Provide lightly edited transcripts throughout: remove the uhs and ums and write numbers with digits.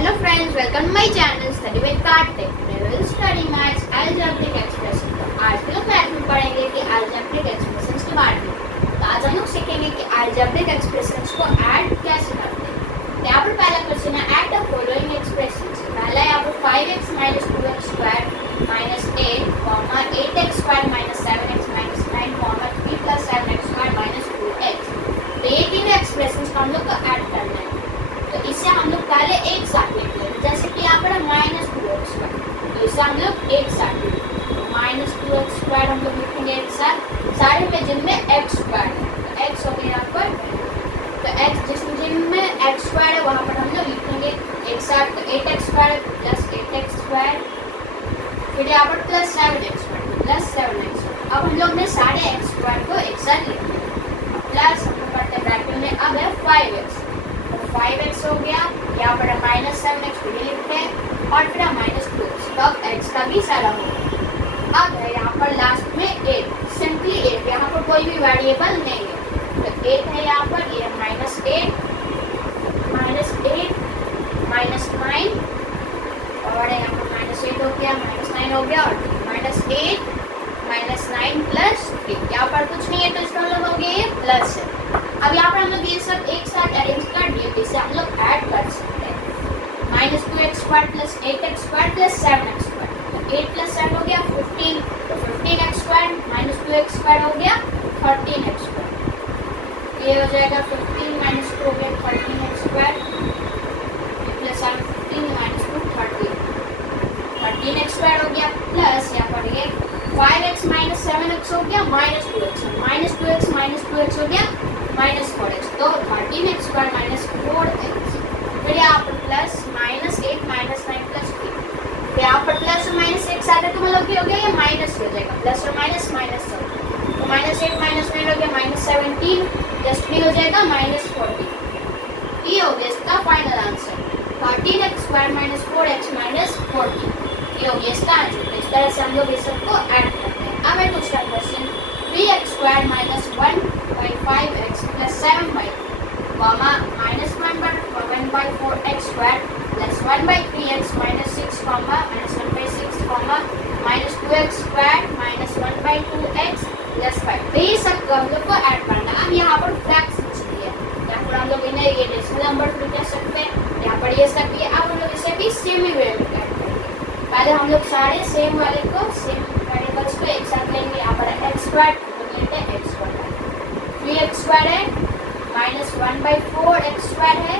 Hello friends, welcome to my channel Study with Karthik. We will study maths algebraic expression. तो आज हम लोग math में पढ़ेंगे कि algebraic expressions के बारे में. तो आज हम लोग सीखेंगे कि algebraic expressions को ऐड कैसे करते हैं. यहाँ पर पहला क्वेश्चन है ऐड द फॉलोइंग एक्सप्रेशंस. पहला यहाँ पर 5x minus 2x square minus 8, 8x square minus 7x minus 9, 3 plus 7x square minus 2x. तो ये तीनों एक्सप्रेशंस को हम लोग को ऐड करना है. तो इससे हम लोग पहले एक साथ लिखते हैं. जैसे कि यहाँ पर माइनस 2x स्क्वायर, तो इसे हम लोग एक साथ लिखेंगे. तो माइनस 2x स्क्वायर हम लोग लिखेंगे एक साथ, सारे में जिनमें x स्क्वायर है. तो x हो गया यहाँ पर, तो x जिनमें x स्क्वायर है वहाँ पर हम लोग लिखेंगे एक साथ. तो 8x square plus 8x square, फिर यहाँ पर plus 7x square plus 7x square. अब हम लोग ने सारे x स्क्वायर को एक साथ लिखेंगे. प्लस हम लोग करते हैं ब्रैकेट में, अब है 5x. 5x हो गया, यहाँ पर माइनस 7x भी लिखते हैं और फिर माइनस 2x. तो अब x का भी सारा हो गया. अब है यहाँ पर लास्ट में 8, सिंपली 8. यहाँ पर कोई भी वेरिएबल नहीं है, तो 8 है यहाँ पर. ये माइनस 8 माइनस 9 और यहाँ पर माइनस 8 हो गया, माइनस 9 हो गया और माइनस 8 माइनस 9 प्लस 3. यहाँ पर कुछ नहीं है तो इसका मतलब हो गया ये प्लस है. अब यहाँ पर हम लोग ये सब एक साथ अरेंज कर दिए, तो इसे हम लोग ऐड कर सकते हैं. Minus 2x square plus 8x square plus 7x square. तो 8 प्लस 7 हो गया 15, तो 15x square minus 2x square हो गया 13x स्क्वायर. ये हो जाएगा 15 माइनस 2 हो गया 13x square plus 7 15 minus 2 13x square हो गया. प्लस यहाँ पर ये 5x माइनस 7x हो गया माइनस 2x माइनस 2x हो गया माइनस 4x. तो 13x स्क्वायर माइनस 4x. फिर यहाँ पर प्लस माइनस 8 माइनस 9 प्लस 3. फिर यहाँ पर प्लस और माइनस एक साथ है तो मतलब क्या हो गया, ये माइनस हो जाएगा. प्लस और माइनस माइनस हो, तो माइनस 8 माइनस 9 हो गया माइनस 17, प्लस 3 हो जाएगा माइनस 14. ये हो गया इसका final answer. 13x square minus 4x minus 14. ये हो गया इसका आंसर. तो इस तरह से हम लोग इस सबको ऐड करते हैं. अब है दूसरा question 3x square minus 1/5x plus 7/2 minus 1/4x square plus 1/3x minus 6 minus 1/6 minus 2x square minus 1/2x plus 5. तो ये सब हम लोग को ऐड करना है. अब यहाँ पर फ्रैक्शंस भी है, यहाँ पर हम लोग इन्हें ये डेसिमल नंबर भी कह सकते हैं. यहाँ पर ये सब भी है. अब हम लोग इसे भी सेम ही वे में ऐड करेंगे. पहले हम लोग सारे सेम वाले को सेम वेरिएबल्स को एक साथ लेंगे. यहाँ पर x square x square 3x square है माइनस 1/4x स्क्वायर है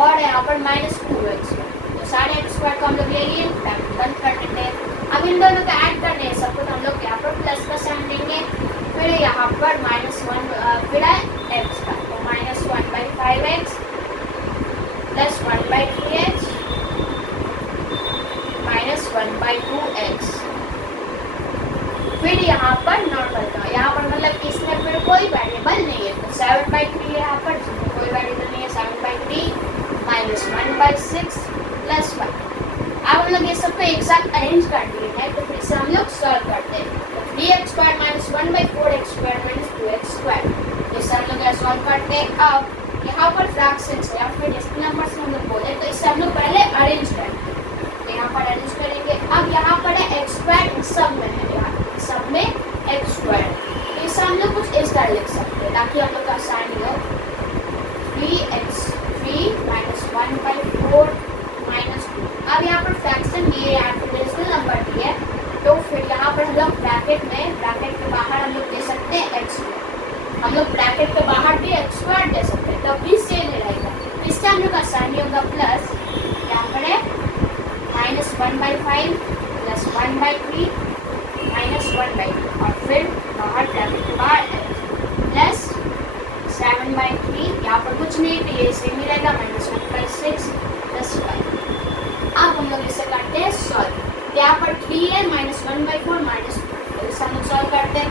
और यहाँ पर माइनस 2x. तो सारे x स्क्वायर को हम लोग ले लिए, बंद कर देते हैं. अब इन दोनों को ऐड करने हैं सबको, तो हम लोग यहाँ पर प्लस का साइन देंगे. फिर यहाँ पर माइनस 1 फिर है x का, तो minus 1/5x plus 1/3x minus 1/2x. फिर यहाँ पर नॉर्मल का, यहाँ पर मतलब इसमें फिर कोई वेरिएबल नहीं है, तो 7/3 यहाँ पर जिसमें कोई वेरिएबल नहीं है. 7/3 माइनस 1/6 प्लस 1. अब हम लोग ये सबको एक साथ अरेंज कर दिए हैं, तो फिर से हम लोग सॉल्व करते हैं. तो 3x square minus 1/4x square minus 2x square, इसे हम लोग सॉल्व करते हैं. अब यहाँ पर फ्रैक्शंस है या फिर डेसिमल नंबर से हम लोग बोले, तो इससे हम लोग पहले अरेंज करेंगे. तो यहाँ पर अरेंज करेंगे. अब यहाँ पर है x स्क्वायर सब में है, सब में x स्क्वायर. तो इसे हम लोग कुछ इस तरह लिख सकते हैं ताकि हम लोग का आसानी हो. 3x3 minus 1/4 minus 2. अब यहाँ पर फ्रैक्शन दिए यहाँ पर डेसिमल नंबर दिए, तो फिर यहाँ पर हम लोग ब्रैकेट के बाहर हम लोग दे सकते हैं x स्क्वायर. हम लोग ब्रैकेट के बाहर भी x स्क्वायर दे सकते हैं, तो भी सेम रहेगा. इससे हम लोग आसानी होगा. प्लस यहाँ पर है माइनस 1/5 प्लस 1/3 माइनस 1/2 और फिर बाहर ब्रैकेट के बाहर प्लस 7/3. यहाँ पर कुछ नहीं, तो ये सेम ही रहेगा माइनस 1/6 प्लस 5. अब हम लोग इसे करते हैं सॉल्व. यहाँ पर 3 है माइनस 1/4 माइनस 2, तो इसे हम लोग सॉल्व करते हैं.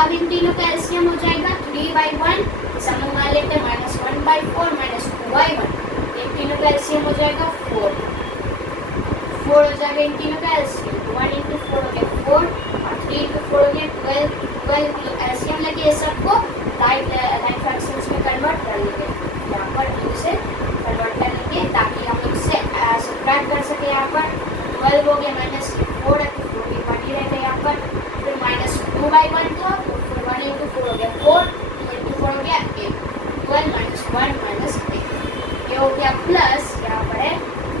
अब इन तीनों का एलसीएम हो जाएगा 3/1. इसे हम लोग मान लेते हैं माइनस 1/4 माइनस 2/1. इन तीनों का एलसीएम हो जाएगा 4 हो जाएगा. इन तीनों का एलसीएम 1 × 4 हो गया 4 और 3 × 4 हो गया 12 एलसीएम लेके ये सबको लाइट फ्रैक्शंस में कन्वर्ट कर लेंगे. यहाँ पर इसे कन्वर्ट कर लेंगे ताकि हम लोग इसे सब्ट्रैक्ट कर सके यहाँ पर 12 हो गया माइनस 4 है तो 4 भी 1 ही रहेगा यहाँ पर, फिर माइनस 2/1 था तो फिर 1 इंटू 4 हो गया 4, 2 इंटू 4 हो गया 8, 12 माइनस 1 माइनस 8, ये हो गया प्लस यहाँ पर है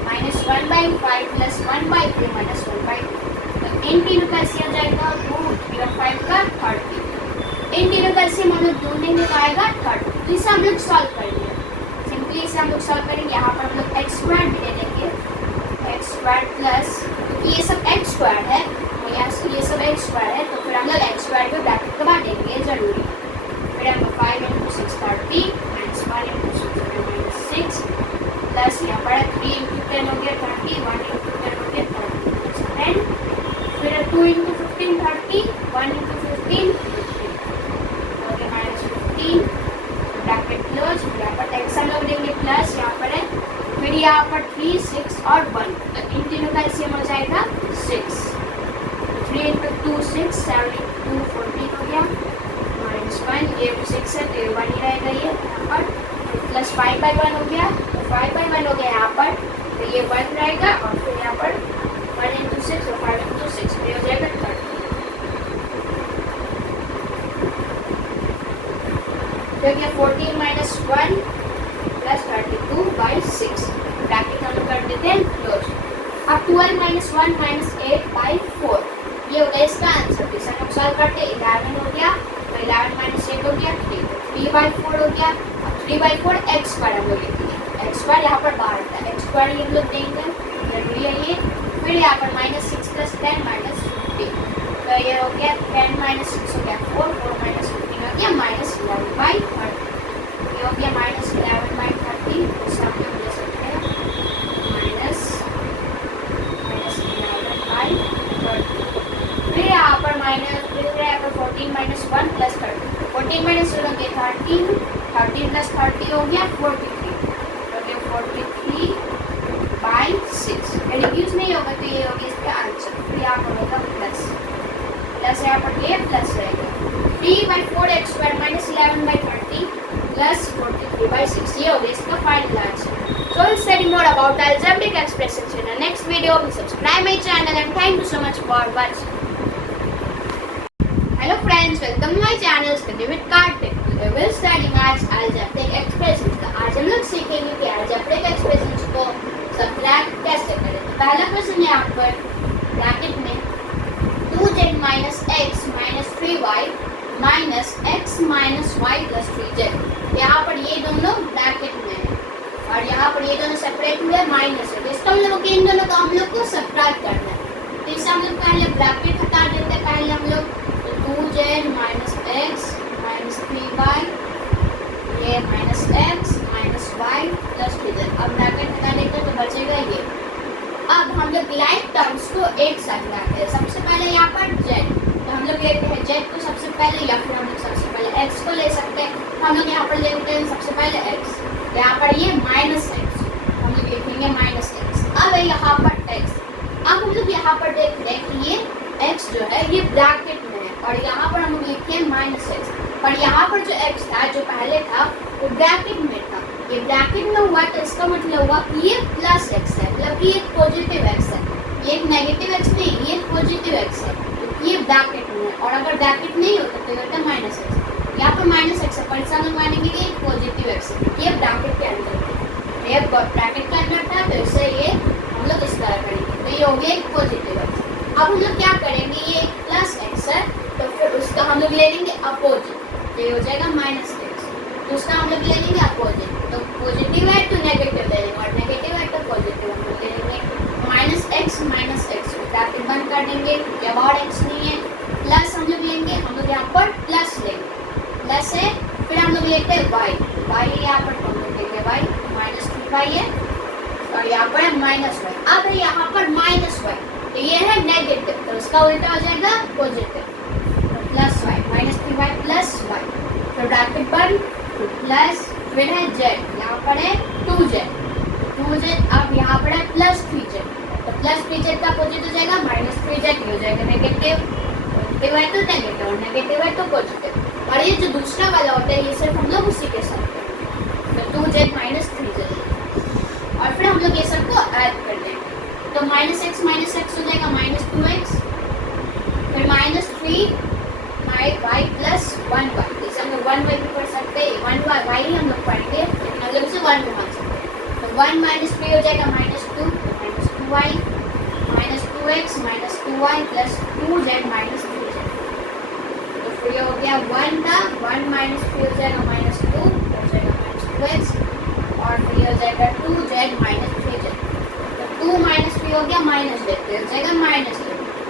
माइनस 1/5 प्लस 1/3 माइनस 1/2, तो इन तीनों का ऐसे आ जाएगा रूट 5 का 30, इन तीनों का ऐसे हम लोग ढूंढने में आएगा 30, तो इसे हम लोग सॉल्व करेंगे। सिंपली इसे हम लोग सॉल्व करेंगे, यहाँ पर हम लोग एक्स स्क्वायर भी ले लेंगे, एक्स स्क्वायर प्लस, क्योंकि ये सब एक्स स्क्वायर है और यहाँ से ये सब एक्स स्क्वायर है तो फिर हम लोग एक्स स्क्वायर को ब्रैकेट कमा देंगे जरूरी। फिर हम 5 into 6 30 minus 1 into 6 minus 6 plus यहाँ पर 3 इंटू 10 हो गया 30, 1 इंटू 10 हो गया 10, फिर 2 इंटू 15 30, 1 इंटू 15 हो गया माइनस 15, ब्रैकेट क्लोज, यहाँ पर एक्स हम लोग देंगे प्लस, यहाँ पर है फिर यहाँ पर 3 6 और 1, तो इन तीनों का एलसीएम हो जाएगा 6, 3 इंटू 2 6, 7 इंटू 2 14 हो गया माइनस 1, ये 6 है तो ये 1 ही रहेगा ये यहाँ पर, प्लस 5/1 हो गया तो 5/1 हो गया यहाँ पर, तो ये 1 रहेगा और फिर यहाँ पर 1 इंटू 6 और 5 इंटू 6 तो ये हो जाएगा 30, तो ये 14 माइनस 1 प्लस 32/6, ब्रैकेट हम लोग कर देते हैं क्लोज। अब 12 माइनस 1 माइनस 8/4, ये हो गया इसका आंसर। तो इसे हम सॉल्व करते 11 हो गया तो 11 माइनस 8 हो गया 3, 3/4 हो गया। अब 3/4 एक्स स्क्वायर हम लोग लिखेंगे, एक्स स्क्वायर यहाँ पर बाहर था, एक्स स्क्वायर ये हम लोग देंगे जरूरी है ये, फिर यहाँ पर माइनस 6 प्लस 10 माइनस 15, तो ये हो गया 10 माइनस 6 हो गया 4, 4 माइनस 15 हो गया माइनस 11/30, ये हो गया माइनस 11/30, तो सामने हम ले सकते हैं माइनस 11/30, फिर यहाँ पर माइनस, फिर यहाँ पर 14 माइनस 1 प्लस 30, 14 माइनस 1 हो गया 13, 13 प्लस 30 हो गया 43, तो ये 43/6, रिड्यूस नहीं होगा तो ये हो गया इसका आंसर। फिर यहाँ पर होगा प्लस, प्लस यहाँ पर ये प्लस रहेगा 3/4 एक्स स्क्वायर माइनस 11/30 प्लस 43/6, ये हो गया इसका final answer. So we'll study more about algebraic expressions in the next video. Please subscribe my channel and thank you so much for watching. Hello friends, welcome to my channel Study with Karthik. Today we'll study maths algebraic expressions. तो आज हम लोग सीखेंगे कि algebraic expressions को subtract कैसे करें। तो पहला क्वेश्चन है यहाँ पर ब्रैकेट में 2z minus x minus 3y minus x minus y plus 3z, यहाँ पर ये दोनों ब्रैकेट में है और यहाँ पर ये दोनों सेपरेट हुए माइनस है, तो इसका हम लोग इन दोनों का हम लोग को सब्ट्रैक्ट करना है। तो इसे हम लोग पहले ब्रैकेट हटा देते हैं, पहले हम लोग 2z minus x minus 3y, ये minus x minus y plus 3z, अब ब्रैकेट हटा देते हैं तो बचेगा ये। अब हम लोग लाइक टर्म्स को एक साथ लाते हैं, सबसे पहले यहाँ पर z, तो हम लोग लेते हैं z को सबसे पहले, या फिर हम लोग सबसे पहले x को ले सकते हैं, हम लोग यहाँ पर ले लेते हैं सबसे पहले x, यहाँ पर ये माइनस एक्स, हम लोग लिखेंगे माइनस एक्स। अब है यहाँ पर x, अब हम लोग यहाँ पर देख रहे हैं कि ये x जो है ये ब्रैकेट में है और यहाँ पर हम लोग लिखे हैं माइनस एक्स, और यहाँ पर जो x था जो पहले था वो ब्रैकेट में था, ये ब्रैकेट में हुआ तो इसका मतलब हुआ कि ये प्लस एक्स है, मतलब कि ये पॉजिटिव एक्स है, ये एक नेगेटिव एक्स नहीं, ये पॉजिटिव एक्स है, ये ब्रैकेट में है। और अगर ब्रैकेट नहीं होता तो होता माइनस एक्स, यहाँ पर माइनस एक्स है पर इसका मतलब मानेंगे कि एक पॉजिटिव एक्स है, ये ब्रैकेट के अंदर है, ये ब्रैकेट के अंदर था तो इससे ये हम लोग इस तरह करेंगे, तो ये हो गया एक पॉजिटिव एक्स। अब हम लोग क्या करेंगे, ये एक प्लस एक्स है तो फिर उसका हम लोग ले लेंगे अपोजिट, तो ये हो जाएगा माइनस एक्स, तो उसका हम लोग ले लेंगे अपोजिट, तो पॉजिटिव है तो नेगेटिव ले लेंगे और नेगेटिव है तो पॉजिटिव हम लोग ले लेंगे माइनस एक्स, ब्रैकेट बंद कर देंगे, जब और एक्स नहीं है, प्लस हम लोग लेंगे, हम लोग यहाँ पर प्लस लेंगे, प्लस है, फिर हम लोग लेते हैं वाई, वाई यहाँ पर हम लोग लेंगे वाई माइनस 3y है और यहाँ पर है माइनस वाई। अब है यहाँ पर माइनस वाई, तो ये है नेगेटिव, तो उसका उल्टा हो जाएगा पॉजिटिव, तो plus y minus 3y plus y, तो ब्रैकेट बंद, प्लस फिर है z, यहाँ पर है 2z, अब यहाँ पर है प्लस 3z, तो प्लस 3z का पॉजिटिव हो जाएगा माइनस 3z हो जाएगा नेगेटिव, पॉजिटिव है तो नेगेटिव और नेगेटिव है तो पॉजिटिव, और ये जो दूसरा वाला होता है ये सिर्फ हम लोग उसी के साथ करेंगे, तो 2z माइनस 3z, और फिर हम लोग ये सबको ऐड कर देंगे। तो माइनस एक्स हो जाएगा -2x, फिर -3y प्लस 1y, इसे हम लोग 1y भी पढ़ सकते हैं, 1y ही हम लोग पढ़ेंगे, लेकिन हम लोग इसे 1 भी मान सकते हैं। तो 1 - 3 हो जाएगा -2, -2y, -2x -2y plus 2z -3z। तो फिर ये हो गया 1 था, 1 - 3 हो जाएगा -2, हो जाएगा -2x, और फिर ये हो जाएगा 2z -3z। तो 2 - 3 हो गया -z, हो जाएगा -z।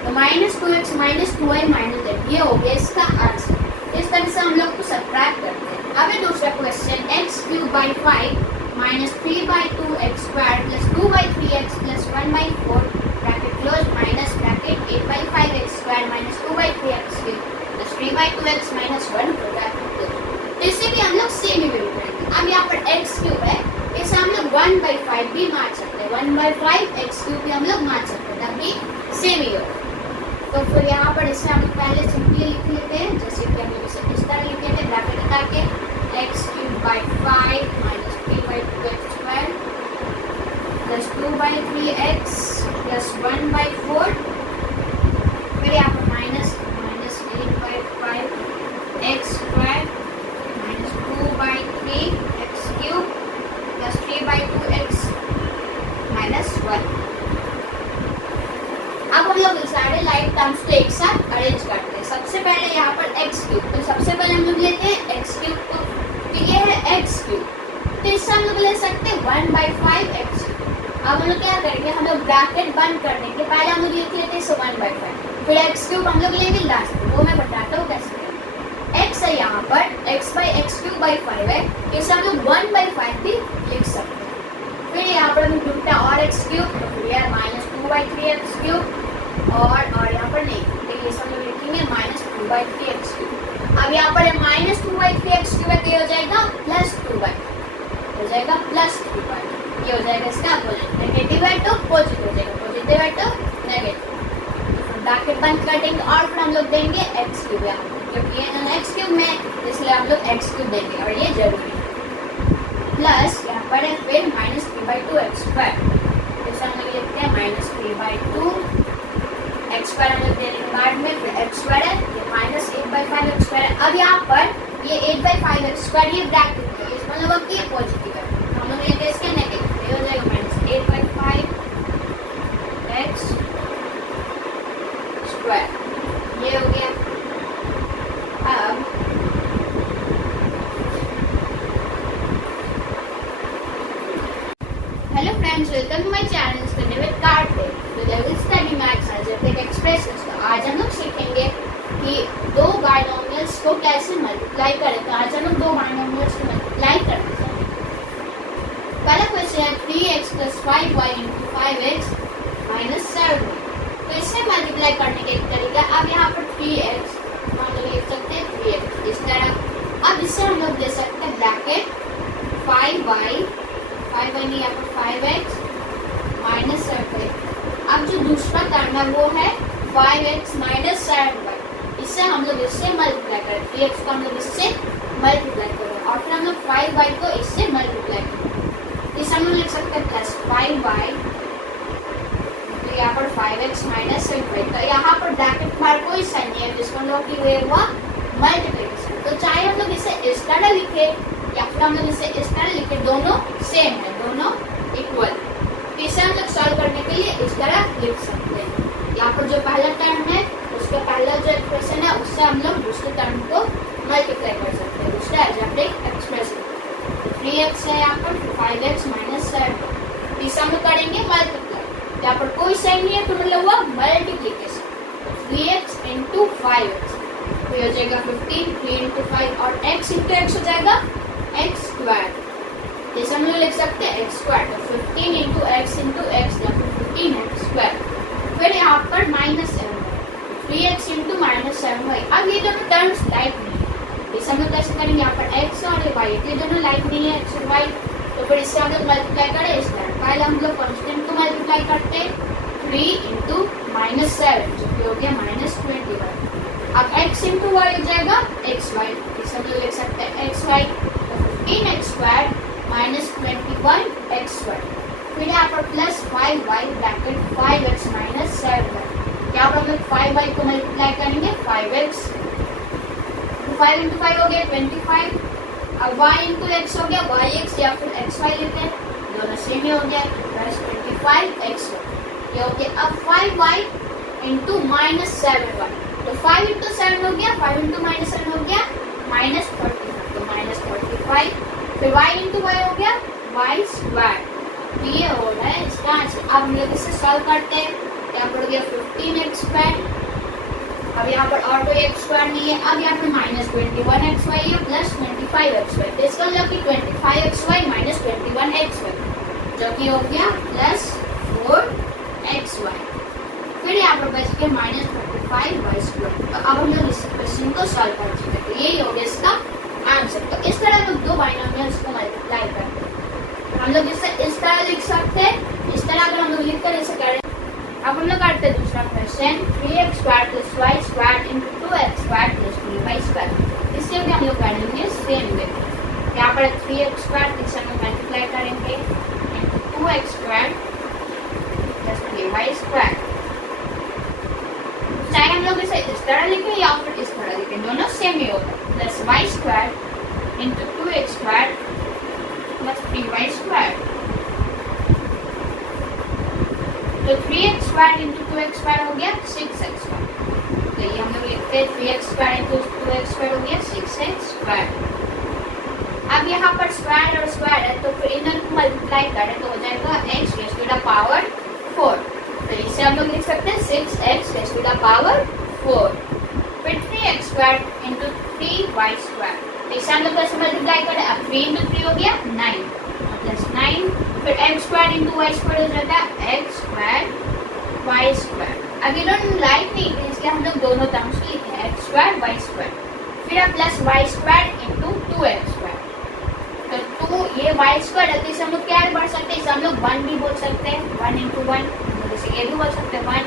तो -2x -2y -z, ये हो गया इसका आंसर। इस तरह से हम लोग को सब्ट्रैक्ट करते हैं। अब ये दूसरा question, x³ -5 -3/2x² + 2/3x + 1/4 bracket close minus bracket 8/5x² - 2/3x³ + 3/2x - 1 bracket close. इसे भी हम लोग सेम ही करेंगे। अब यहाँ पर x³ है, इसे हम लोग 1/5 भी मान सकते हैं, 1/5 x³ भी हम लोग मान सकते हैं, तब भी सेम ही होगा। तो फिर यहाँ पर इसे हम पहले सिंपली लिख लेते हैं, जैसे कि हम लोग इसे इस तरह लिखे थे ब्रैकेट हटा के, x³/5 - 3/2x² + 2/3x + 1/4, फिर यहाँ पर -8/5x² - 2/3x³ + 3/2x - 1। अब हम लोग सारे लाइक टर्म्स को एक साथ अरेंज करते हैं। सबसे पहले यहाँ पर x³, तो सबसे पहले हम लोग लेते हैं x³ को, तो ये है x³, तो इससे हम लोग ले सकते हैं 1/5 x³। अब हम लोग क्या करेंगे, हम लोग ब्रैकेट बंद करने के पहले हम लोग लिख लेते हैं इसे 1/5, फिर x³ हम लोग लेंगे लास्ट में, वो मैं बताता हूँ कैसे करेंगे। x है यहाँ पर, x/x³/5 है, इसे हम लोग 1/5 भी लिख सकते हैं। फिर यहाँ पर हम ढूंढते हैं और x³, तो फिर यह -2/3x³ और यहाँ पर नहीं, तो ये सब लोग लिखेंगे -2/3x³। अब यहाँ पर -2/3x³ है, तो ये हो जाएगा +2/, हो जाएगा +2/, ये हो जाएगा इसका अपोजिट, नेगेटिव है तो पॉजिटिव हो जाएगा, पॉजिटिव है तो नेगेटिव। ब्रैकेट बंद कर देंगे और फिर हम लोग देंगे x³ यहाँ पर, क्योंकि ये x³ में, इसलिए हम लोग x³ देंगे और ये जरूरी है। प्लस यहाँ पर है फिर -3/2x², जैसे हम लोग लिखते हैं -3/2x² हम लोग देने के बाद में, फिर x² है, ये -8/5x² है। अब यहाँ पर ये 8/5x², ये ब्रैकेट है, इसमें लोग ये पॉजिटिव है, हम लोग लेते हैं इसके नेगेटिव, ये हो जाएगा -8/5x², ये हो गया। अब hello friends, welcome to my channel study with Kartik. Today we study maths algebraic expressions. तो आज हम लोग सीखेंगे कि दो बाइनोमियल्स को कैसे मल्टीप्लाई करें। तो आज हम लोग दो बाइनोमियल्स को मल्टीप्लाई करते हैं। पहला क्वेश्चन है 3x + 5y × 5x - 7y। तो इसे मल्टीप्लाई करने का एक तरीका, अब यहाँ पर 3x हम लोग लिख सकते हैं 3x इस तरह। अब इससे हम लोग दे सकते हैं ब्रैकेट 5y नहीं, यहाँ पर 5x - 7y। अब जो दूसरा टर्म है वो है 5x - 7y, इससे हम लोग इससे मल्टीप्लाई करें, 3x को हम लोग इससे मल्टीप्लाई करें और फिर हम लोग 5y को इससे मल्टीप्लाई करें। इसे हम लोग लिख सकते हैं +5y, तो यहाँ पर 5x - 7y। तो यहाँ पर ब्रैकेट बार कोई साइन नहीं है, जिसको हम लोग की हुआ मल्टीप्लिकेशन। तो चाहे हम लोग इसे इस तरह लिखे या फिर हम लोग इसे इस तरह लिखे, दोनों सेम है, दोनों इक्वल। इसे हम लोग सॉल्व करने के लिए इस तरह लिख सकते हैं। यहाँ पर जो पहला टर्म है उसका पहला जो एक्सप्रेशन है उससे हम लोग दूसरे टर्म को मल्टीप्लाई कर सकते हैं, दूसरा अलजेब्रिक एक्सप्रेशन। 3x है यहाँ पर, 5x - 7, इसे हम लोग करेंगे मल्टीप्लाई। यहाँ पर कोई साइन नहीं है, तो मतलब हुआ मल्टीप्लिकेशन। 3x × 5x, तो हो जाएगा 15, 3 × 5 और x × x हो जाएगा x²। जैसे हम लोग लिख सकते हैं x², तो 15 × x × x या फिर 15x²। फिर यहाँ पर -7y, 3x × -7y। अब ये दोनों टर्म्स लाइक नहीं है, इसे हम लोग कैसे करेंगे, यहाँ पर x और y, ये दोनों लाइक नहीं है x और y, तो फिर इससे हम लोग मल्टीप्लाई करें इस तरह। पहले हम लोग कॉन्स्टेंट को मल्टीप्लाई करते हैं, 3 × -7 जो कि हो गया -21। अब x × y हो जाएगा xy, इसे हम लोग लिख सकते हैं xy, 15x² - 21xy। फिर यहाँ पर +5 5y bracket 5x minus 7y। यहाँ पर हम लोग 5y को मल्टीप्लाई करेंगे 5x, 5 इंटू 5 हो गया 25। अब y इंटू x हो गया yx या फिर xy लेते हैं, दोनों सेम ही हो गया, प्लस 25xy ये हो गया। अब 5y इंटू माइनस 7y, तो 5 इंटू 7 हो गया, 5 इंटू माइनस 7 हो गया माइनस 35, तो माइनस 45। फिर y इंटू y हो गया y स्क्वायर, तो ये हो रहा है इसका आंसर। अब हम लोग इसे सॉल्व करते हैं, यहाँ पर हो गया 15x स्क्वायर, अब यहाँ पर और कोई x स्क्वायर नहीं है, अब यहाँ पर माइनस 21xy है प्लस 25xy, तो इसका मतलब कि 25xy माइनस 21xy जो कि हो गया प्लस 4xy। फिर यहाँ पर बच गया माइनस 35y स्क्वायर। तो अब हम लोग इस क्वेश्चन को सॉल्व कर चुके हैं, तो यही हो गया इसका आंसर। तो इस तरह हम लोग दो बाइनोमियल्स को मल्टीप्लाई करते हैं। हम लोग इसे इस तरह लिख सकते हैं, इस तरह अगर हम लोग लिख कर इसे करें। अब हम लोग करते हैं दूसरा question, 3x square plus y square into 2x square plus 3y square. इसके भी हम लोग करेंगे सेम वे, यहाँ पर 3x स्क्वायर इसे हम मल्टीप्लाई करेंगे into 2x square plus 3y square. चाहे हम लोग इसे इस तरह लिखें या फिर इस तरह लिखें, दोनों सेम ही होगा, plus y square into 2x square plus 3y square. तो 3x square into 2x square हो गया 6x स्क्वायर, तो ये हम लोग लिखते हैं 3x square into 2x square हो गया 6x स्क्वायर। अब यहाँ पर स्क्वायर और स्क्वायर है, तो फिर इन दोनों को मल्टीप्लाई करें तो हो जाएगा x raise to the power 4, तो इसे हम लोग लिख सकते हैं 6x raise to the power 4। फिर 3x square into 3y square, तो इसे हम लोग कैसे मल्टीप्लाई करें, अब 3 इंटू 3 हो गया 9 प्लस 9। फिर x square into y square हो जाता है x स्क्वायर y स्क्वायर। अब ये दोनों लाइक नहीं है, इसलिए हम लोग दोनों टर्म्स लिखे हैं x स्क्वायर y स्क्वायर। फिर अब plus y square into 2x square, तो 2 ये y स्क्वायर है, तो इसे हम लोग क्या बढ़ सकते हैं, इसे हम लोग 1 भी बोल सकते हैं, 1 इंटू 1, जैसे ये भी बोल सकते हैं 1।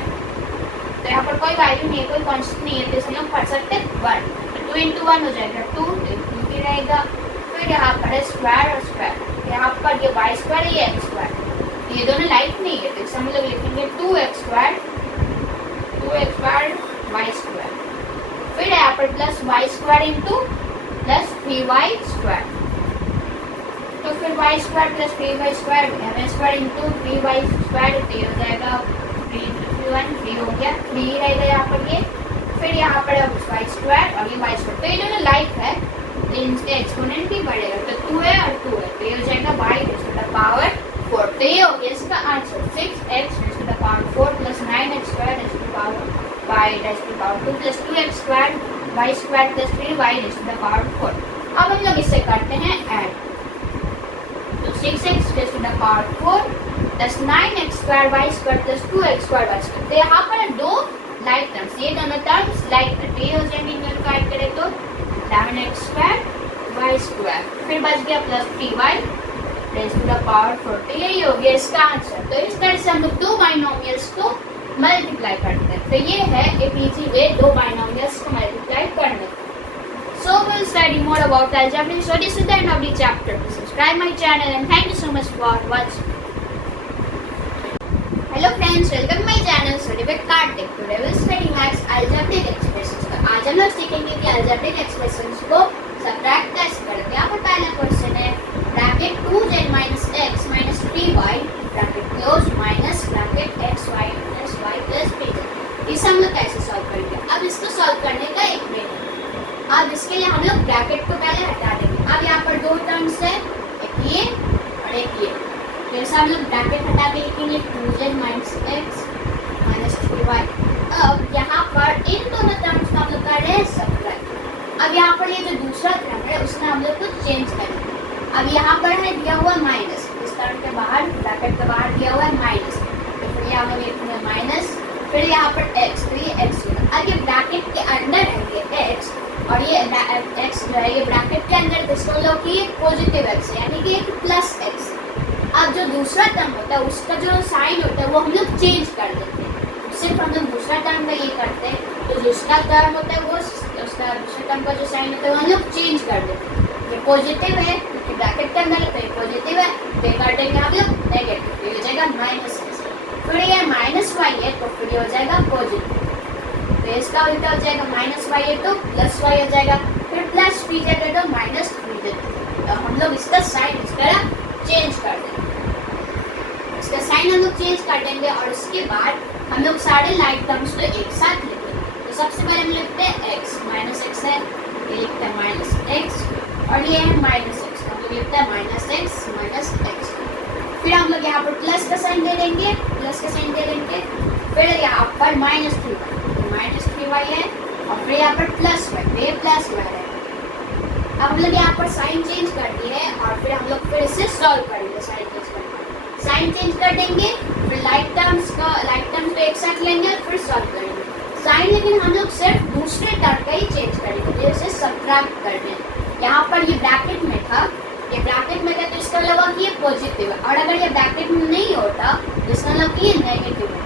तो यहाँ पर कोई वैल्यू नहीं है, कोई कॉन्स्टेंट नहीं है, तो इसे हम लोग पढ़ सकते हैं 1, तो 2 इंटू 1 हो जाएगा 2, तो 2 ही रहेगा। फिर यहाँ पर है स्क्वायर और स्क्वायर, यहाँ पर ये y स्क्वायर है, ये x स्क्वायर, ये दोनों लाइक नहीं है, तो इसे हम लोग लिखेंगे 2x स्क्वायर y स्क्वायर। फिर यहाँ पर plus y square into plus 3y square, तो फिर y square plus 3y square m square into 3y square, तो ये हो जाएगा 3 इंटू 1 3 हो गया, 3 रहेगा यहाँ पर ये। फिर यहाँ पर y स्क्वायर और ये y स्क्वायर, तो ये दोनों लाइक है, इनके एक्सपोनेंट ही बढ़ेगा, तो 2 है और 2 है, तो ये हो जाएगा y raise to the power 4। तो ये हो गया इसका answer, 6x raise to the power 4 plus 9x square raise to the power y raise to the power 2 plus 2x square y square plus 3y raise to the power 4। अब हम लोग इससे करते हैं ऐड, तो 6x raise to the power 4 plus 9x square y square plus 2x square y square. तो यहाँ पर दो लाइक टर्म्स, ये दोनों टर्म्स लाइक है, तो ये हो जाएंगे, इनको ऐड करें तो 11x स्क्वायर y स्क्वायर, फिर बच गया plus 3y raise to the power 4। तो यही हो गया इसका आंसर। तो इस तरह से हम लोग दो बाइनोमियल्स को मल्टीप्लाई करते हैं, तो ये है एक इजी वे दो बाइनोमियल्स को मल्टीप्लाई करने का। So we'll study more about algebra. So this is the end of the chapter. Please subscribe my channel and thank you so much for watching. Hello friends, welcome to my channel Study with Karthik. Today we'll study maths algebraic expressions. तो आज हम लोग सीखेंगे कि algebraic expressions को subtract कैसे करते हैं। यहाँ पर पहला क्वेश्चन है bracket 2z minus x minus 3y bracket close minus bracket xy minus y plus 3z। इसे हम लोग कैसे सॉल्व करेंगे। अब इसको सॉल्व करने का एक वे है। अब इसके लिए हम लोग ब्रैकेट को पहले हटा देंगे। अब यहाँ पर दो टर्म्स है, एक ये और एक ये, जैसे हम लोग ब्रैकेट हटा के लिखेंगे 2z minus x minus 3y। अब यहाँ पर इन दोनों टर्म्स को हम लोग कर रहे हैं सब्ट्रैक्ट। अब यहाँ पर ये जो दूसरा टर्म है उसमें हम लोग कुछ चेंज करेंगे। अब यहाँ पर है दिया हुआ माइनस, इस टर्म के बाहर ब्रैकेट के बाहर दिया हुआ है माइनस, तो फिर यहाँ पर लिखेंगे माइनस, फिर यहाँ पर x, तो ये x होगा। अब ये ब्रैकेट के अंदर है ये x और ये x जो है ये ब्रैकेट के अंदर, तो इसको लोग कि पॉजिटिव x है, यानी कि एक प्लस x। अब जो दूसरा टर्म होता है उसका जो साइन होता है वो हम लोग चेंज कर देते हैं। सिर्फ हम लोग दूसरा टर्म का ये करते हैं, तो दूसरा टर्म होता है वो उसका दूसरे टर्म का जो साइन होता है वो हम लोग चेंज कर देते हैं। ये पॉजिटिव है क्योंकि ब्रैकेट के अंदर है, तो ये पॉजिटिव है, तो ये कर देंगे हम लोग नेगेटिव, तो ये हो जाएगा माइनस x। फिर ये माइनस वाई है तो फिर ये हो जाएगा पॉजिटिव, तो इसका उल्टा हो जाएगा माइनस वाई है तो प्लस वाई हो जाएगा, फिर प्लस 3 जाएगा तो माइनस 3 जाएगा। तो हम लोग इसका साइन इस तरह चेंज कर देंगे, इसका साइन हम लोग चेंज कर देंगे और उसके बाद हम लोग सारे लाइक टर्म्स को एक साथ लिखेंगे। तो सबसे पहले हम लिखते हैं x, माइनस एक्स है, ये लिखते हैं माइनस एक्स, और ये है माइनस एक्स, हम लोग लिखते हैं माइनस एक्स माइनस एक्स। फिर हम लोग यहाँ पर प्लस का साइन दे देंगे, प्लस का साइन दे देंगे, फिर यहाँ पर माइनस 3y है, और फिर यहाँ पर प्लस वाई, ये प्लस वाई है। अब हम लोग यहाँ पर साइन चेंज कर दिए और फिर हम लोग फिर इसे सॉल्व करेंगे, साइन चेंज कर देंगे, फिर लाइक टर्म्स को एक साथ लेंगे और फिर सॉल्व करेंगे साइन, लेकिन हम लोग सिर्फ दूसरे टर्म का ही चेंज करेंगे, जैसे सब्ट्रैक्ट कर दें। यहाँ पर ये ब्रैकेट में था, ये ब्रैकेट में था तो इसका मतलब कि ये पॉजिटिव है, और अगर ये ब्रैकेट में नहीं होता तो इसका मतलब कि ये नेगेटिव है।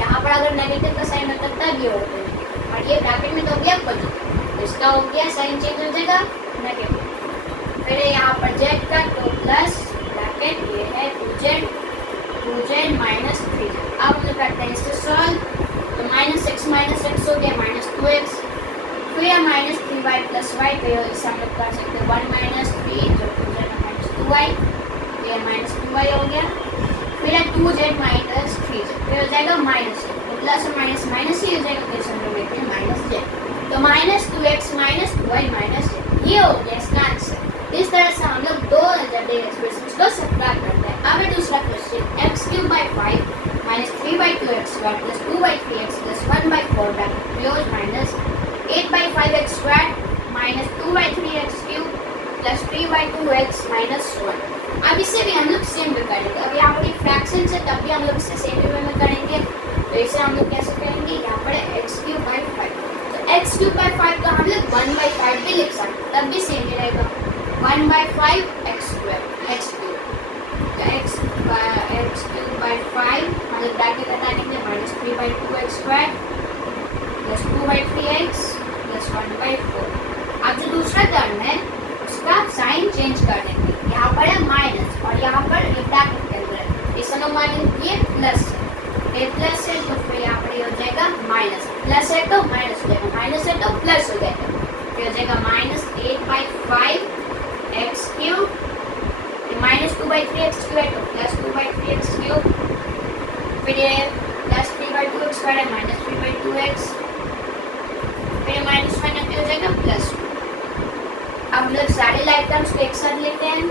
यहाँ पर अगर नेगेटिव का साइन होता तब ये होते हैं, और ये ब्रैकेट में तो हो गया पॉजिटिव, तो इसका हो गया साइन चेंज हो जाएगा नेगेटिव। फिर यहाँ पर जेड का तो प्लस ब्रैकेट ये है 2z माइनस 3। अब हम करते हैं इससे सॉल्व, तो माइनस एक्स हो गया माइनस 2x, फिर माइनस 3y प्लस वाई, तो इसे हम लोग कर सकते हैं 1 माइनस 3 जो 2z माइनस 2y, ये माइनस 2y हो गया, फिर 2z माइनस 3z, फिर हो जाएगा माइनस, तो प्लस और माइनस माइनस ही हो जाएगा, तो इसे हम लोग लेते हैं माइनस z, तो minus 2x minus 2y minus z, ये हो गया इसका आंसर। इस तरह से हम लोग दो अलजेब्रिक एक्सप्रेशंस को सब्ट्रैक्ट करते हैं। अब है दूसरा question, x³ 5 minus 3/2x² plus 2/3x plus 1/4 bracket close minus 8/5x² minus 2/3x³ plus 3/2x minus 1। अब इसे भी हम लोग सेम वे करेंगे। अब यहाँ पर फ्रैक्शन है तब भी हम लोग इसे सेम वे में करेंगे, तो इसे हम लोग कैसे करेंगे, यहाँ पर x³ 5, तो x³ 5 का हम लोग 1/5 भी लिख सकते हैं, तब भी सेम ही रहेगा 1/5 x², तो x³ 5 हम लोग ब्रैकेट हटा देंगे minus 3/2x² plus 2/3x plus 1/4। अब जो दूसरा टर्म है उसका साइन चेंज कर देंगे, यहाँ पर है माइनस और यहाँ पर ब्रैकेट के अंदर है, इस समय मान लीजिए ये प्लस है, ये प्लस है तो फिर यहाँ पर ये हो जाएगा माइनस, प्लस है तो माइनस हो जाएगा, माइनस है तो प्लस हो जाएगा, फिर हो जाएगा माइनस 8/5 x³ माइनस 2/3x² है तो प्लस 2/3x³, फिर ये प्लस 3/2x² है माइनस 3/2x, फिर माइनस माइनस हो जाएगा प्लस 2। अब हम लोग सारे लाइक टर्म्स को एक साथ लेते हैं,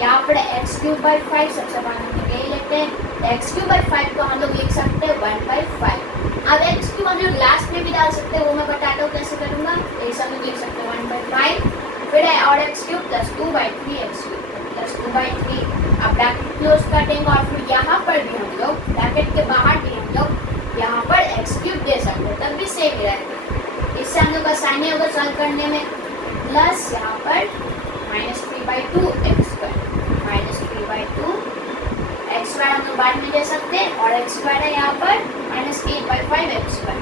यहाँ पर x³ 5 सबसे पहले हम लोग यही लेते हैं, x³ 5 को हम लोग लिख सकते हैं 1/5। अब x³ हम लोग लास्ट में भी डाल सकते हैं, वो मैं बताता हूँ कैसे करूँगा, ये सब लोग लिख सकते हैं 1/5, फिर है और x³ प्लस 2/3x³ प्लस 2/3। अब ब्रैकेट क्लोज कर देंगे और फिर यहाँ पर भी हम लोग ब्रैकेट के बाहर भी हम लोग यहाँ पर x³ दे सकते हैं, तब भी सेम ही रहेगा। इससे हम लोग आसानी होगा सॉल्व करने में, प्लस यहाँ पर माइनस 3/2x² माइनस 3/2 x² हम लोग बाद में दे सकते हैं, और x² है यहाँ पर माइनस 8/5x²,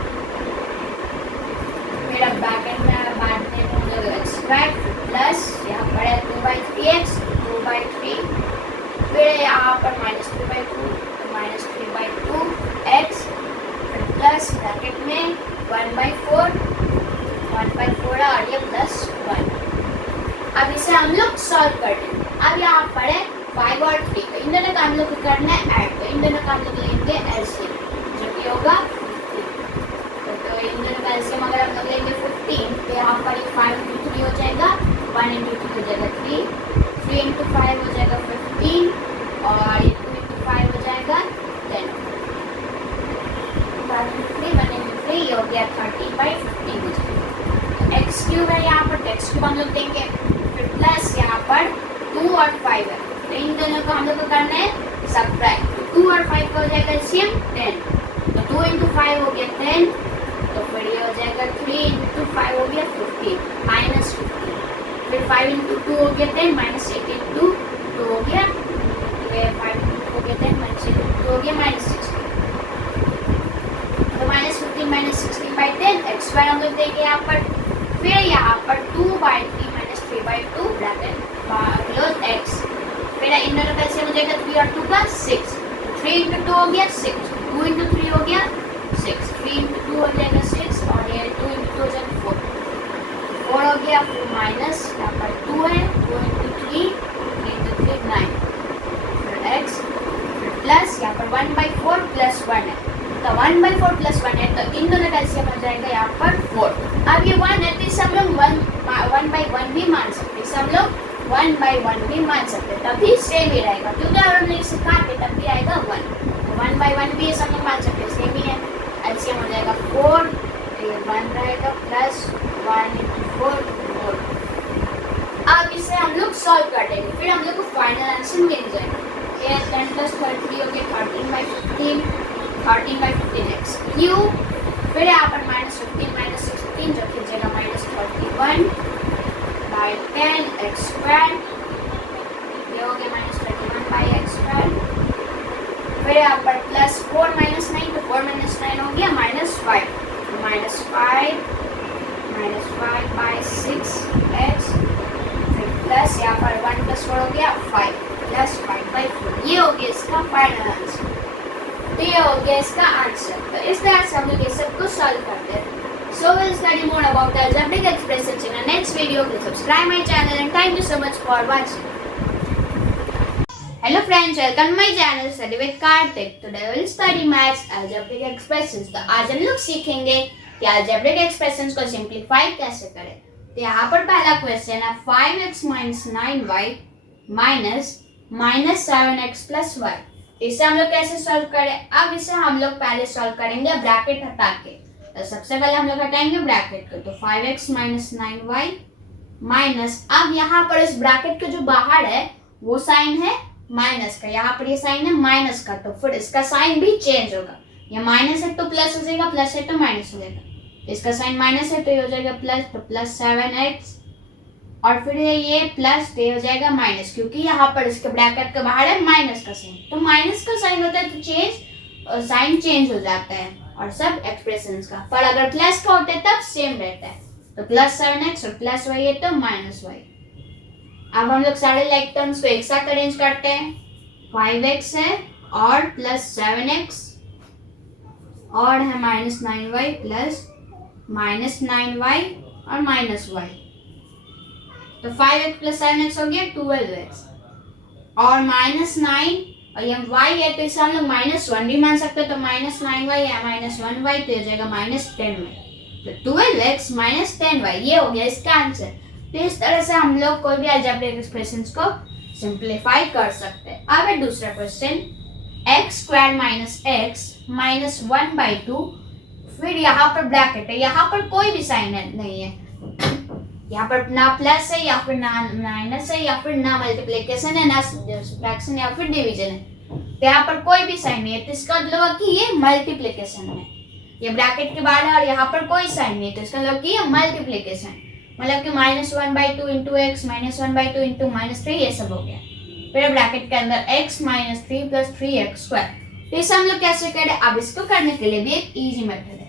फिर अब ब्रैकेट में बाद में हम लोग x² प्लस यहाँ पर है 2/3x 2/3, फिर यहाँ पर माइनस 3/2 माइनस 3/2x, फिर प्लस ब्रैकेट में 1/4 और ये प्लस 1। अब इसे हम लोग सॉल्व कर देंगे। अब यहाँ पर है 5 और 3, तो इन दोनों का हम लोग करना है ऐड, तो इन दोनों का हम लोग लेंगे LCM जो कि होगा 15, तो इन दोनों का LCM अगर हम लोग लेंगे 15, तो यहाँ पर 5 × 3 हो जाएगा, 1 × 2 हो जाएगा 3, 3 × 5 हो जाएगा 15, और 2 × 5 हो जाएगा 10, 5 × 3 1 × 3 ये हो गया 30/15 हो जाएगा। x³ है यहाँ पर, x³ हम लोग देंगे, फिर प्लस यहाँ पर 2 और 5 है, तो इन दोनों को हम लोग को करना है सब्ट्रैक्ट, तो 2 और 5 का हो जाएगा LCM 10, तो 2 × 5 हो गया 10, तो फिर ये हो जाएगा 3 × 5 हो गया 15 माइनस 15, फिर 5 × 2 हो गया 10 माइनस 8 × 2 हो गया, फिर 5 × 2 हो गया 10 माइनस 8 × 2 हो गया माइनस 16, तो माइनस 15 माइनस 16/10 x² हम लोग देंगे यहाँ पर, फिर यहाँ पर 2/3 माइनस 3/2 ब्रैकेट क्लोज x, फिर इन दोनों का ऐसे हो जाएगा 3 और 2 का 6, 3 इंटू 2 हो गया 6, 2 इंटू 3 हो गया 6, 3 इंटू 2 हो जाएगा 6 और ये 2 इंटू 2 हो जाएगा 4, 4 हो गया, फिर माइनस यहाँ पर 2 है, 2 इंटू 3, 3 इंटू 3 9, फिर x प्लस यहाँ पर 1/4 प्लस 1 है, तो 1/4 प्लस 1 है तो इन दोनों का एलसीएम हो जाएगा यहाँ पर 4। अब ये 1 है तो इसे हम लोग 1/1 भी मान सकते हैं, इसे हम लोग 1/1 भी मान सकते हैं, तभी सेम ही रहेगा, क्योंकि अगर हमने इसे काटे तब भी आएगा 1, तो 1/1 भी इसे हम लोग मान सकते हैं, सेम ही है। एलसीएम हो जाएगा 4, ये 1 रहेगा प्लस 1 इंटू 4, 4। अब इसे हम लोग सॉल्व कर देंगे, फिर हम लोग को फाइनल आंसर मिल जाएगा। ये 10 प्लस 33 हो गया 13/15, 13/15x क्यूब, फिर यहाँ पर -15 -16 जो कीजिएगा -31/10x², ये हो गया -31/x², फिर यहाँ पर प्लस 4 - 9 तो 4 - 9 हो गया -5, -5/6x, फिर प्लस यहाँ पर 1 + 4 हो गया 5 प्लस 5/4, ये हो गया इसका फाइनल आंसर। तो ये हो गया इसका आंसर। तो इस तरह से हम लोग ये सब कुछ सॉल्व करते हैं। So will study more about the algebraic expressions in our next video. Please subscribe my channel and thank you so much for watching. Hello friends, welcome to my channel Study with Karthik. Today we will study maths algebraic expressions. तो आज हम लोग सीखेंगे कि algebraic expressions को simplify कैसे करें। तो यहाँ पर पहला क्वेश्चन है 5x minus 9y minus -7x plus y। इसे हम लोग कैसे सॉल्व करें? अब इसे हम लोग पहले सॉल्व करेंगे ब्रैकेट हटा के। तो सबसे पहले हम लोग हटाएंगे ब्रैकेट को, तो 5x minus 9y माइनस, अब यहाँ पर इस ब्रैकेट के जो बाहर है वो साइन है माइनस का, यहाँ पर ये साइन है माइनस का, तो फिर इसका साइन भी चेंज होगा, ये माइनस है तो प्लस हो जाएगा, प्लस है तो माइनस हो जाएगा, इसका साइन माइनस है तो ये हो जाएगा प्लस, तो प्लस 7x, और फिर ये प्लस ये हो जाएगा माइनस, क्योंकि यहाँ पर इसके ब्रैकेट के बाहर है माइनस का साइन, तो माइनस का साइन होता है तो चेंज साइन चेंज हो जाता है और सब एक्सप्रेशंस का, पर अगर प्लस का होता है तब सेम रहता है, तो प्लस 7x और प्लस y है तो माइनस y। अब हम लोग सारे लाइक टर्म्स को एक साथ अरेंज करते हैं, 5x है और प्लस 7x और है -9y प्लस -9y और -y, तो 5x प्लस 7x हो गया 12x और -9 और ये y है तो इसे हम लोग -1 भी मान सकते हैं, तो -9y या -1y तो हो जाएगा -10y, तो 12x -10y ये हो गया इसका आंसर। तो इस तरह से हम लोग कोई भी अलजेब्रिक एक्सप्रेशंस को सिंप्लीफाई कर सकते हैं। अब है दूसरा क्वेश्चन x² - x -1/2, फिर यहाँ पर ब्रैकेट है, यहाँ पर कोई भी साइन नहीं है, यहाँ पर ना प्लस है या फिर ना माइनस है या फिर ना मल्टीप्लिकेशन है ना सब्ट्रैक्शन या फिर डिवीजन है, तो यहाँ पर कोई भी साइन नहीं है, तो इसका मतलब कि ये मल्टीप्लिकेशन है, ये ब्रैकेट के बाहर है और यहाँ पर कोई साइन नहीं है, तो इसका मतलब कि ये मल्टीप्लिकेशन, मतलब कि -1/2 इंटू x -1/2 इंटू -3 ये सब हो गया, फिर ब्रैकेट के अंदर x -3 + 3x²। तो इसे हम लोग कैसे करें? अब इसको करने के लिए भी एक इजी मेथड है,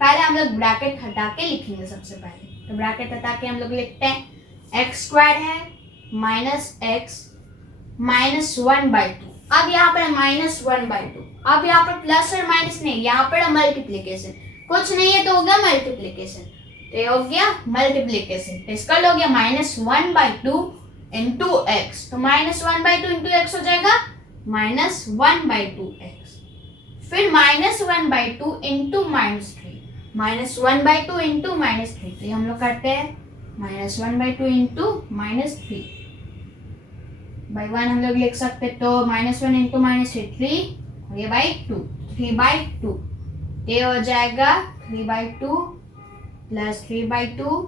पहले हम लोग ब्रैकेट हटा के लिखेंगे। सबसे पहले तो ब्रैकेट हटा के हम लोग लिखते हैं x² है -x -1/2, अब यहाँ पर -1/2, अब यहाँ पर प्लस और माइनस नहीं, यहाँ पर मल्टीप्लिकेशन, कुछ नहीं है तो हो गया मल्टीप्लिकेशन, तो ये हो गया मल्टीप्लिकेशन, तो इसका हो गया -1/2 इंटू x, तो -1/2 इंटू x हो जाएगा -1/2x, फिर -1/2 इंटू -3, -1/2 इंटू -3, तो ये हम लोग करते हैं -1/2 इंटू -3 बाई 1 हम लोग लिख सकते, तो -1 इंटू -3 3 ये बाई 2 3/2, ये हो जाएगा 3/2 प्लस 3/2,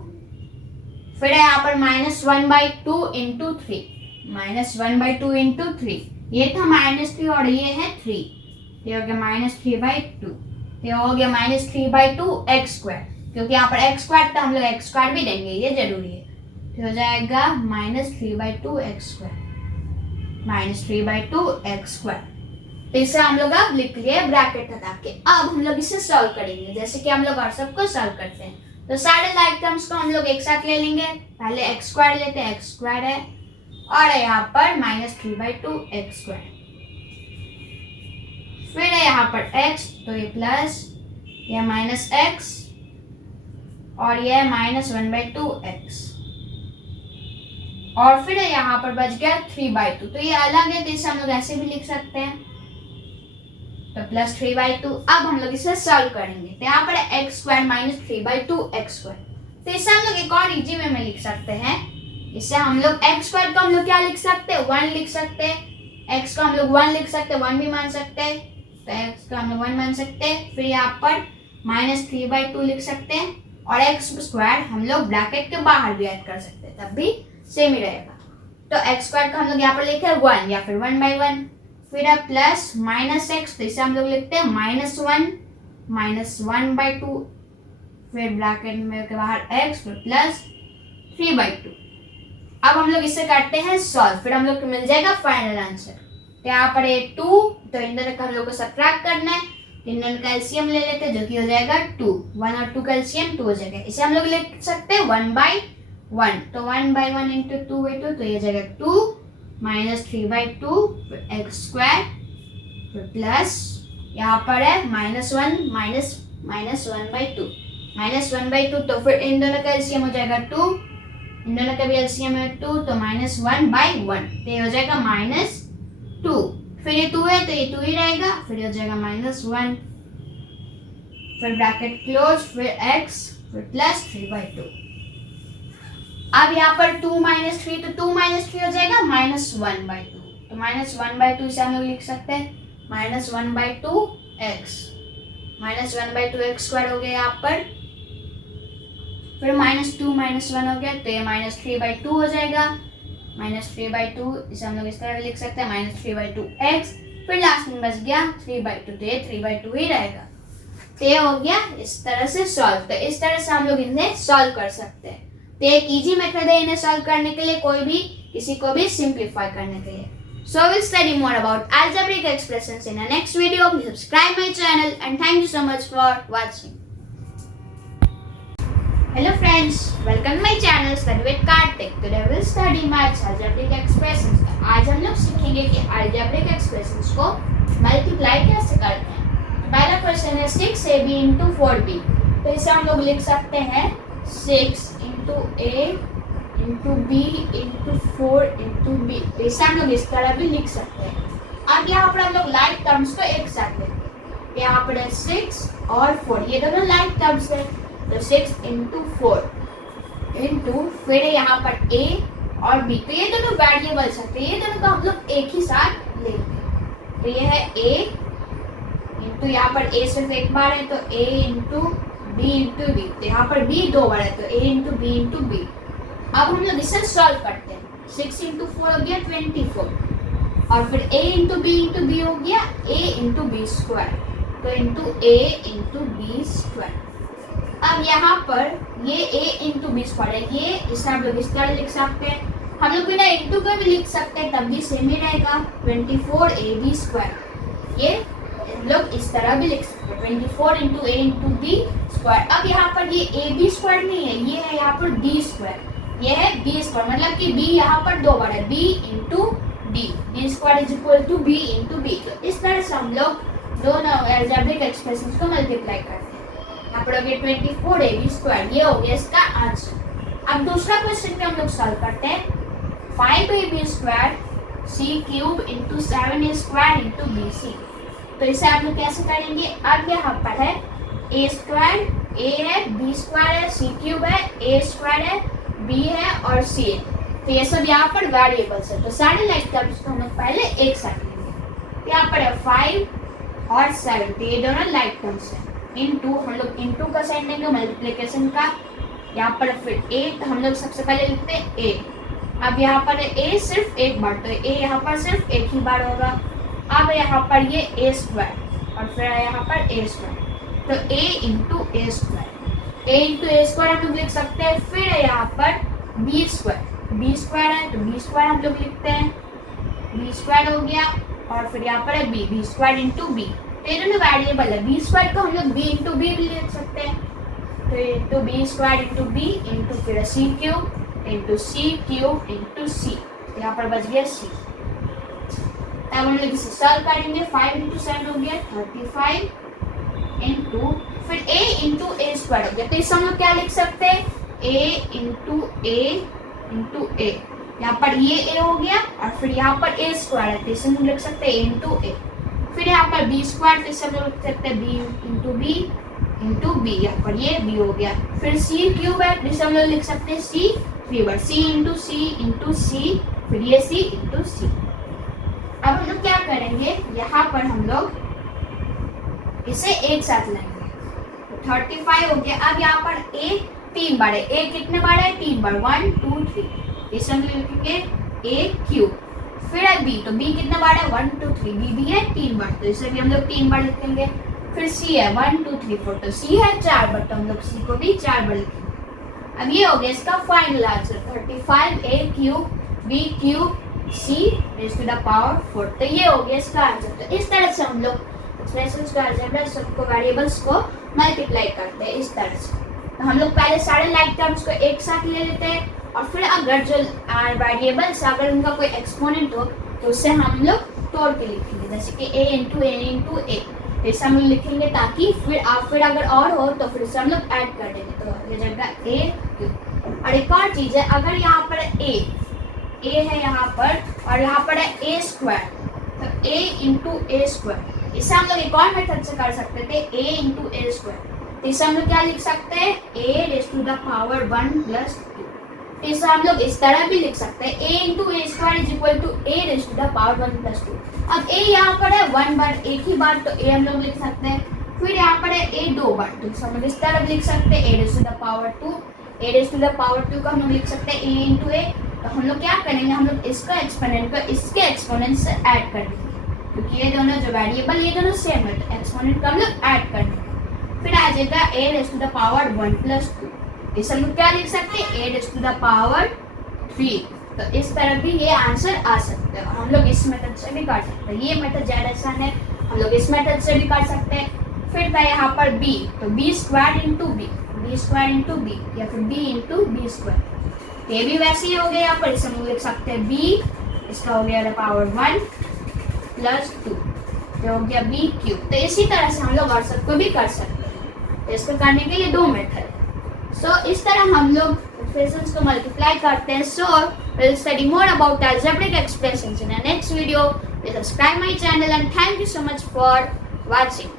फिर यहाँ पर -1/2 इंटू 3, -1/2 इंटू 3, ये था -3 और ये है 3, ये हो गया -3/2, ये हो गया -3/2 x², क्योंकि यहाँ पर x² तो हम लोग x² भी देंगे, ये जरूरी है, तो हो जाएगा -3/2 x², -3/2 x²। तो इसे हम लोग अब लिख लिए ब्रैकेट हटा के। अब हम लोग इसे सॉल्व करेंगे जैसे कि हम लोग और सबको सॉल्व करते हैं, तो सारे लाइक टर्म्स को हम लोग एक साथ ले लेंगे, पहले x² लेते हैं, x² है और यहाँ पर -3/2 x², यहाँ पर x, तो ये प्लस, यह माइनस x और यह माइनस 1/2x, और फिर यहाँ पर बच गया 3/2। तो ये अलग है, तो इसे हम लोग ऐसे भी लिख सकते हैं, तो प्लस 3/2। अब हम लोग इसे सॉल्व करेंगे, तो यहाँ पर x² माइनस 3/2x²। तो इसे हम लोग एक और इजी वे में लिख सकते हैं। इससे हम लोग x² को हम लोग क्या लिख सकते हैं, 1 लिख सकते हैं, x को हम लोग 1 लिख सकते हैं, 1 भी मान सकते हैं, तो x को हम लोग 1 मान सकते हैं। फिर यहाँ पर माइनस 3/2 लिख सकते हैं, और x² हम लोग ब्रैकेट के बाहर भी ऐड कर सकते हैं, तब भी सेम ही रहेगा। तो x² को हम लोग यहाँ पर लिखे 1 या फिर 1/1। फिर अब प्लस माइनस x, तो इसे हम लोग लिखते हैं -1 माइनस 1/2, फिर ब्रैकेट में के बाहर x, फिर प्लस 3/2। अब हम लोग इसे करते हैं सॉल्व, फिर हम लोग को मिल जाएगा फाइनल आंसर। तो यहाँ पर 2, तो इन दोनों का हम लोग को सब्ट्रैक्ट करना है, इन दोनों का एलसीएम ले लेते हैं, जो कि हो जाएगा 2। 1 और 2 का एलसीएम 2 हो जाएगा। इसे हम लोग लिख सकते हैं 1/1, तो 1/1 इंटू 2/2, तो ये जाएगा 2 माइनस 3/2 x², फिर प्लस यहाँ पर है -1 माइनस 1/2, -1/2, तो फिर इन दोनों का एलसीएम हो जाएगा 2, इन दोनों का भी एलसीएम है 2, तो -1/1, तो ये हो जाएगा -2। फिर ये 2 है तो ये 2 ही रहेगा, फिर हो जाएगा -1, फिर ब्रैकेट क्लोज, फिर x, फिर प्लस 3/2। अब यहाँ पर 2 - 3, तो 2 - 3 हो जाएगा -1/2, तो -1/2 से हम लोग लिख सकते हैं -1/2x, -1/2x² हो गया यहाँ पर। फिर -2 - 1 हो गया, तो ये -3/2 हो जाएगा, -3/2, इसे हम लोग इस तरह लिख सकते हैं -3/2x, फिर लास्ट में बच गया 3/2, तो ये 3/2 ही रहेगा। तो ये हो गया इस तरह से सॉल्व। तो इस तरह से हम लोग इन्हें सॉल्व कर सकते हैं। तो एक इजी मेथड है इन्हें सॉल्व करने के लिए, कोई भी किसी को भी सिंप्लीफाई करने के लिए। So we'll study more about algebraic expressions in our next video. Please subscribe my channel and thank you so much for watching. Hello friends, welcome to my channel Study with Karthik. Today we'll study maths algebraic expressions. आज हम लोग सीखेंगे कि algebraic expressions को multiply कैसे करते हैं। पहला क्वेश्चन है 6ab into 4b। तो इसे हम लोग लिख सकते हैं 6 into a into b into 4 into b। तो इसे हम लोग इस तरह भी लिख सकते हैं। अब यहाँ पर हम लोग लाइक टर्म्स को एक साथ लेते हैं। यहाँ पर है 6 और 4, ये दोनों लाइक टर्म्स है, तो 6 into 4 into फिर यहाँ पर a और b, तो ये दोनों वेरिएबल्स हैं, तो ये दोनों को हम लोग एक ही साथ लेते हैं। तो ये है a into यहाँ पर a सिर्फ एक बार है, तो a into b into b, तो यहाँ पर b 2 बार है, तो a into b into b। अब हम लोग इसे सॉल्व करते हैं। 6 into 4 हो गया 24, और फिर a into b हो गया a into b², तो into a into b²। अब यहाँ पर ये a into b² है, ये इसे हम लोग इस तरह लिख सकते हैं। हम लोग बिना इंटू के भी लिख सकते हैं, तब भी सेम ही रहेगा 24ab²। ये हम लोग इस तरह भी लिख सकते हैं 24 into a into b²। अब यहाँ पर ये ab² नहीं है, ये है यहाँ पर b², ये है b², मतलब कि b यहाँ पर 2 बार है, b into d, b² is equal to b into b। तो इस तरह से हम लोग दोनों algebraic expressions को मल्टीप्लाई करते हैं। यहाँ पर हो गया 24ab², ये हो गया इसका आंसर। अब दूसरा क्वेश्चन पे हम लोग सॉल्व करते हैं 5ab² c³ into 7a² into bc। तो इसे आप लोग कैसे करेंगे। अब यहाँ पर है a² a है, b² है, c³ है, a² है, b है और c है, तो ये सब यहाँ पर वेरिएबल्स है। तो सारे लाइक टर्म्स को हम लोग पहले एक साथ लेंगे। यहाँ पर है 5 और 7, तो ये दोनों लाइक टर्म्स है। इनटू हम लोग इनटू का साइन लेंगे मल्टीप्लिकेशन का। यहाँ पर फिर a, तो हम लोग सबसे पहले लिखते हैं a। अब यहाँ पर है a सिर्फ एक बार, तो a यहाँ पर सिर्फ एक ही बार होगा। अब यहाँ पर ये a² और फिर यहाँ पर a², तो a into a², a into a² हम लोग लिख सकते हैं। फिर यहाँ पर b² है, तो b² हम लोग लिखते हैं, b² हो गया, और फिर यहाँ पर है b² into b, तो ये दोनों वेरिएबल है। b² को हम लोग b into b भी लिख सकते हैं, तो b² into b into फिर c³ into c³ into c, यहाँ पर बच गया c। तब हम लोग इसे सॉल्व करेंगे। 5 इंटू 7 हो गया 35 इंटू फिर a इंटू ए स्क्वायर हो गया। तो इसे हम लोग क्या लिख सकते हैं, a इंटू ए। यहाँ पर ये a हो गया और फिर यहाँ पर a स्क्वायर है, तो इसे हम लिख सकते हैं a इंटू ए। फिर यहाँ पर b स्क्वायर, तो इसे हम लोग लिख सकते हैं b इंटू बी, यहाँ पर ये b हो गया। फिर c क्यूब है, तो इसे हम लोग लिख सकते हैं c क्यूब, c इंटू सी, फिर ये c इंटू सी। अब हम लोग क्या करेंगे, यहाँ पर हम लोग इसे एक साथ लाएंगे, तो 35 हो गया। अब यहाँ पर a 3 बार है, a कितने बार है, 3 बार, 1 2 3, इसे हम लिखेंगे a क्यूब। फिर है b, तो b कितने बार है, 1 2 3, b भी है 3 बार, तो इसे भी हम लोग 3 बार लिखेंगे। फिर c है 1 2 3 4, तो c है 4 बार, तो हम लोग c को भी 4 बार लिखेंगे। अब ये हो गया इसका final answer, 35 a cube b cube c raise to the power 4। तो ये हो गया इसका आंसर। तो इस तरह से हम लोग एक्सप्रेशंस का अलजेब्रा सबको वेरिएबल्स को मल्टीप्लाई करते हैं इस तरह से। तो हम लोग पहले सारे लाइक टर्म्स को एक साथ ले लेते हैं और फिर अगर जो वेरिएबल्स अगर उनका कोई एक्सपोनेंट हो तो उससे हम लोग तोड़ के लिखेंगे, जैसे कि a इंटू ए, इसे हम लोग लिखेंगे ताकि फिर अगर और हो तो फिर इसे हम लोग ऐड कर देंगे, तो ये जगह a क्यूब। और एक और चीज़ है, अगर यहाँ पर a है यहाँ पर और यहाँ पर है a स्क्वायर, तो a इंटू ए स्क्वायर, इसे हम लोग एक और मेथड से कर सकते थे, a इंटू ए स्क्वायर। तो इसे हम लोग क्या लिख सकते हैं, a raise to the power 1 plus 2। इसे हम लोग इस तरह भी लिख सकते हैं, a into a square is equal to a raise to the power 1 plus 2। अब a यहाँ पर है 1 बार, एक ही बार, तो a हम लोग लिख सकते हैं। फिर यहाँ पर है a 2 बार, तो इसे हम लोग इस तरह भी लिख सकते हैं, a raise to the power 2, a raise to the power 2 को हम लोग लिख सकते हैं a इंटू ए। तो हम लोग क्या करेंगे, हम लोग इसका एक्सपोनेंट को इसके एक्सपोनेंट से ऐड कर देंगे, क्योंकि ये दोनों जो वेरिएबल ये दोनों सेम है, तो एक्सपोनेंट को हम लोग ऐड कर देंगे। फिर आ जाएगा a raise to the power 1 plus 2, इसे हम लोग क्या लिख सकते हैं, a raise to the power 3। तो इस तरह भी ये आंसर आ सकते हैं। हम लोग इस मेथड से भी कर सकते हैं, ये मेथड ज़्यादा आसान है, हम लोग इस मेथड से भी कर सकते हैं। फिर था यहाँ पर b, तो b स्क्वायर इंटू b या फिर b इंटू बी स्क्वायर, ये भी वैसे ही हो गया। यहाँ पर इसे हम लिख सकते हैं b, इसका हो गया पावर 1 प्लस 2, जो हो गया b क्यूब। तो इसी तरह से हम लोग और सबको भी कर सकते हैं, तो इसको करने के लिए 2 मेथड है। सो इस तरह हम लोग एक्सप्रेशंस को मल्टीप्लाई करते हैं। सो we'll study more about algebraic expressions in our next video. Please subscribe my channel and thank you so much for watching.